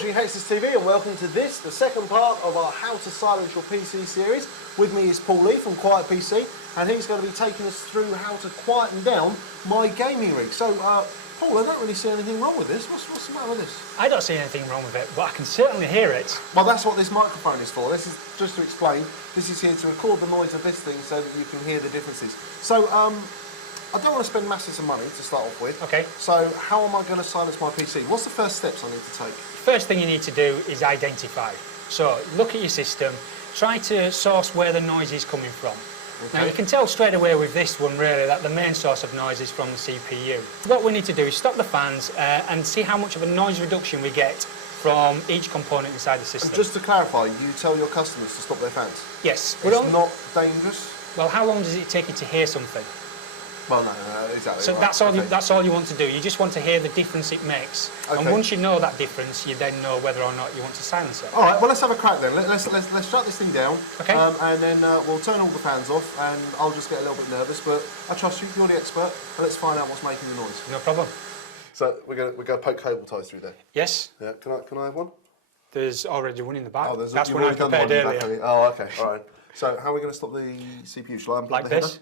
watching Hexus TV and welcome to this, the second part of our How to Silence Your PC series. With me is Paul Lee from Quiet PC, and he's going to be taking us through how to quieten down my gaming rig. So, Paul, I don't really see anything wrong with this. What's the matter with this? I don't see anything wrong with it, but I can certainly hear it. Well, that's what this microphone is for. This is, just to explain, this is here to record the noise of this thing so that you can hear the differences. So, I don't want to spend masses of money to start off with. Okay. So how am I going to silence my PC? What's the first steps I need to take? First thing you need to do is identify. So look at your system, try to source where the noise is coming from. Okay. Now you can tell straight away with this one really that the main source of noise is from the CPU. What we need to do is stop the fans and see how much of a noise reduction we get from each component inside the system. And just to clarify, you tell your customers to stop their fans? Yes. It's not dangerous? Well, how long does it take you to hear something? Well, no, exactly. So right. that's all you want to do. You just want to hear the difference it makes. Okay. And once you know that difference, you then know whether or not you want to silence it. All right, well, let's have a crack then. Let's shut this thing down. Okay. And then we'll turn all the fans off, and I'll just get a little bit nervous, but I trust you. You're the expert, and let's find out what's making the noise. No problem. So we're gonna poke cable ties through there. Yes. Yeah. Can I have one? There's already one in the back. Oh, that's one I prepared earlier. Oh, okay. All right. So how are we going to stop the CPU? Shall I unplug like the header? This.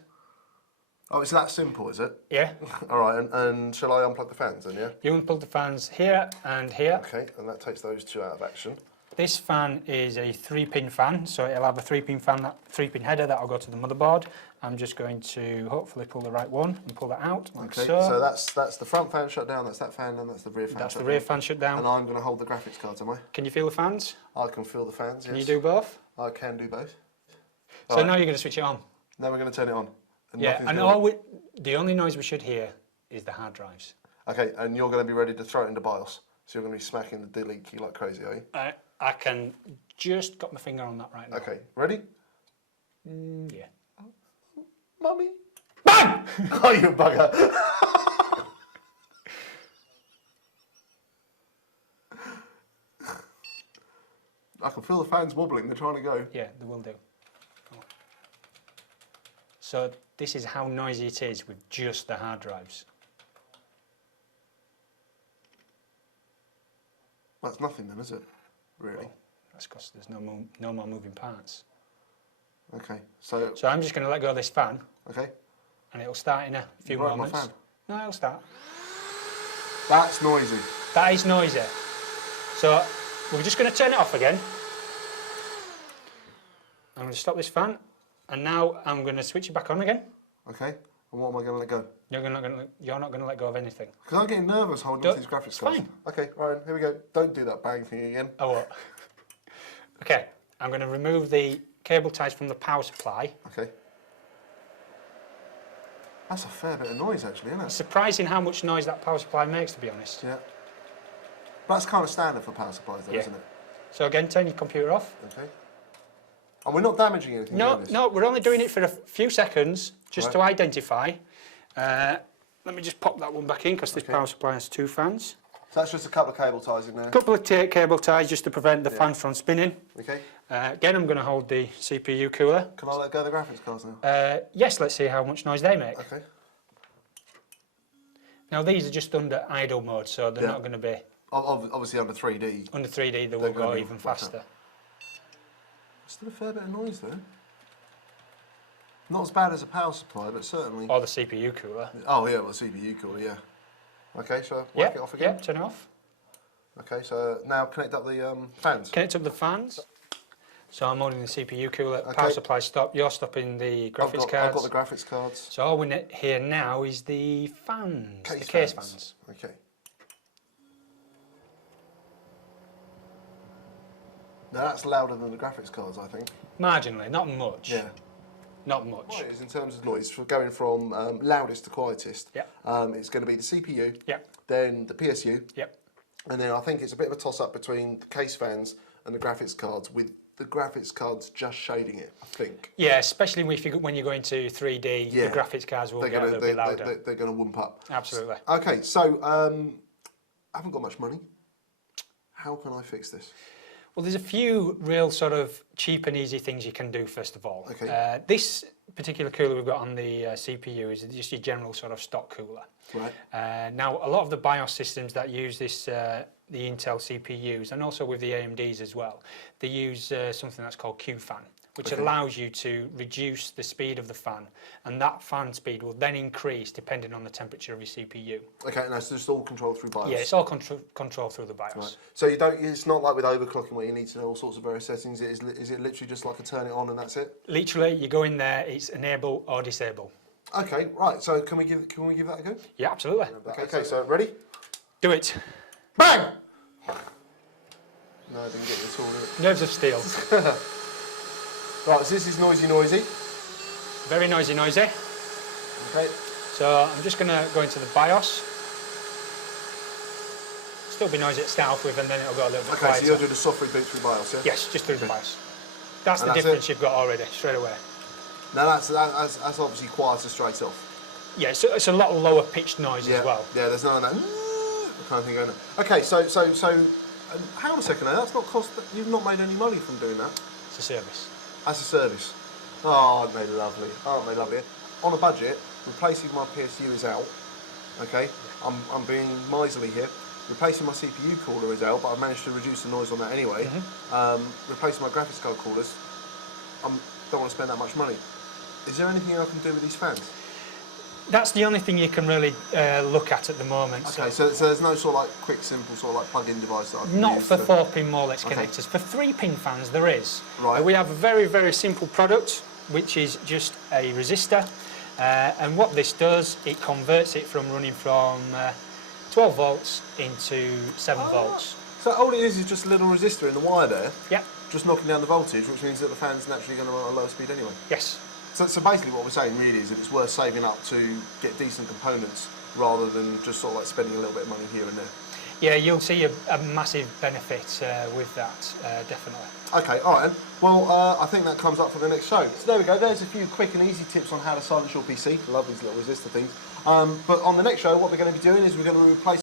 Oh, it's that simple, is it? Yeah. All right, and shall I unplug the fans then, yeah? You unplug the fans here and here. Okay, and that takes those two out of action. This fan is a 3-pin fan, so it'll have a 3-pin fan, that 3-pin header that'll go to the motherboard. I'm just going to hopefully pull the right one and pull that out, like okay, so. So that's the front fan shut down, that's that fan, and that's the rear fan That's shut the rear down. fan shut down. And I'm going to hold the graphics cards, am I? Can you feel the fans? I can feel the fans, yes. Can you do both? I can do both. So now you're going to switch it on. Now we're going to turn it on. And yeah, and the only noise we should hear is the hard drives. Okay, and you're going to be ready to throw it into BIOS. So you're going to be smacking the delete key like crazy, are you? I can just got my finger on that right now. Okay, ready? Yeah. Mummy. BANG! Oh, you bugger. I can feel the fans wobbling, they're trying to go. Yeah, they will do. So this is how noisy it is with just the hard drives. That's nothing then, is it? Really? Well, that's because there's no more moving parts. Okay, so I'm just going to let go of this fan. Okay. And it'll start in a few moments. My fan. No, it'll start. That's noisy. That is noisy. So we're just going to turn it off again. I'm going to stop this fan, and now I'm going to switch it back on again. Okay. And what am I going to let go? You're not going to let go of anything. Because I'm getting nervous holding these graphics cards. Fine. Okay, Ryan, here we go. Don't do that bang thing again. Oh, what? Okay, I'm going to remove the cable ties from the power supply. Okay. That's a fair bit of noise, actually, isn't it? It's surprising how much noise that power supply makes, to be honest. Yeah. But that's kind of standard for power supplies, though, isn't it? So again, turn your computer off. Okay. And we're not damaging anything. No, we're only doing it for a few seconds, just to identify. Let me just pop that one back in, because this power supply has 2 fans. So that's just a couple of cable ties in there? A couple of cable ties just to prevent the fan from spinning. Okay. Again, I'm going to hold the CPU cooler. Can I let go of the graphics cards now? Yes, let's see how much noise they make. Okay. Now these are just under idle mode, so they're not going to be... Obviously under 3D. Under 3D they will go even faster. Still a fair bit of noise there. Not as bad as a power supply, but certainly... Or the CPU cooler. Oh yeah, well, CPU cooler, yeah. Okay, so whack it off again? Yeah, turn it off. Okay, so now connect up the fans. Connect up the fans. So I'm holding the CPU cooler, power supply stop, you're stopping the graphics cards. I've got the graphics cards. So all we need here now is the fans, the case fans. Okay. Now that's louder than the graphics cards, I think. Marginally, not much. Yeah. Not much. What it is in terms of noise, for going from loudest to quietest, yeah. It's going to be the CPU, yeah. then the PSU, yeah. and then I think it's a bit of a toss-up between the case fans and the graphics cards, with the graphics cards just shading it, I think. Yeah, especially when you go into 3D, the graphics cards will get a little bit louder. They're going to whoomp up. Absolutely. Okay, so I haven't got much money. How can I fix this? Well, there's a few real sort of cheap and easy things you can do, first of all. Okay. This particular cooler we've got on the CPU is just your general sort of stock cooler. Right. Now, a lot of the BIOS systems that use this, the Intel CPUs, and also with the AMDs as well, they use something that's called Q-fan, which allows you to reduce the speed of the fan, and that fan speed will then increase depending on the temperature of your CPU. Okay, and that's just all controlled through BIOS? Yeah, it's all controlled through the BIOS. Right. So you don't, it's not like with overclocking where you need to know all sorts of various settings. Is it literally just like a turn it on and that's it? Literally, you go in there, it's enable or disable. Okay, right, so can we give that a go? Yeah, absolutely. Okay, so ready? Do it. Bang! No, I didn't get you at all, did it? Nerves of steel. Right, so this is noisy. Very noisy. Okay. So I'm just going to go into the BIOS. Still be noisy to start off with, and then it'll go a little bit quieter. Okay, so you'll do the soft reboot through BIOS, yeah? Yes, just through the BIOS. That's And the that's difference it? you've got already, straight away. Now that's obviously quieter straight off. Yeah, so it's a lot lower pitched noise Yeah, as well. yeah. There's none of that kind of thing going on. Okay, so hang on a second now. That's not cost. You've not made any money from doing that. It's a service. As a service. Oh, aren't they lovely? Aren't they lovely? On a budget, replacing my PSU is out. Okay, I'm being miserly here. Replacing my CPU cooler is out, but I've managed to reduce the noise on that anyway. Replacing my graphics card coolers, I don't want to spend that much money. Is there anything I can do with these fans? That's the only thing you can really look at the moment. Okay, so there's no sort of like quick, simple sort of like plug-in device that I can Not use for to... 4-pin Molex connectors. For 3-pin fans, there is. Right. We have a very, very simple product, which is just a resistor. And what this does, it converts it from running from 12 volts into 7 volts. So all it is just a little resistor in the wire there, Yep. just knocking down the voltage, which means that the fan's naturally going to run at a lower speed anyway. Yes. So basically what we're saying really is that it's worth saving up to get decent components rather than just sort of like spending a little bit of money here and there. Yeah, you'll see a massive benefit with that, definitely. Okay, all right. Well, I think that comes up for the next show. So there we go. There's a few quick and easy tips on how to silence your PC. Love these little resistor things. But on the next show, what we're going to be doing is we're going to replace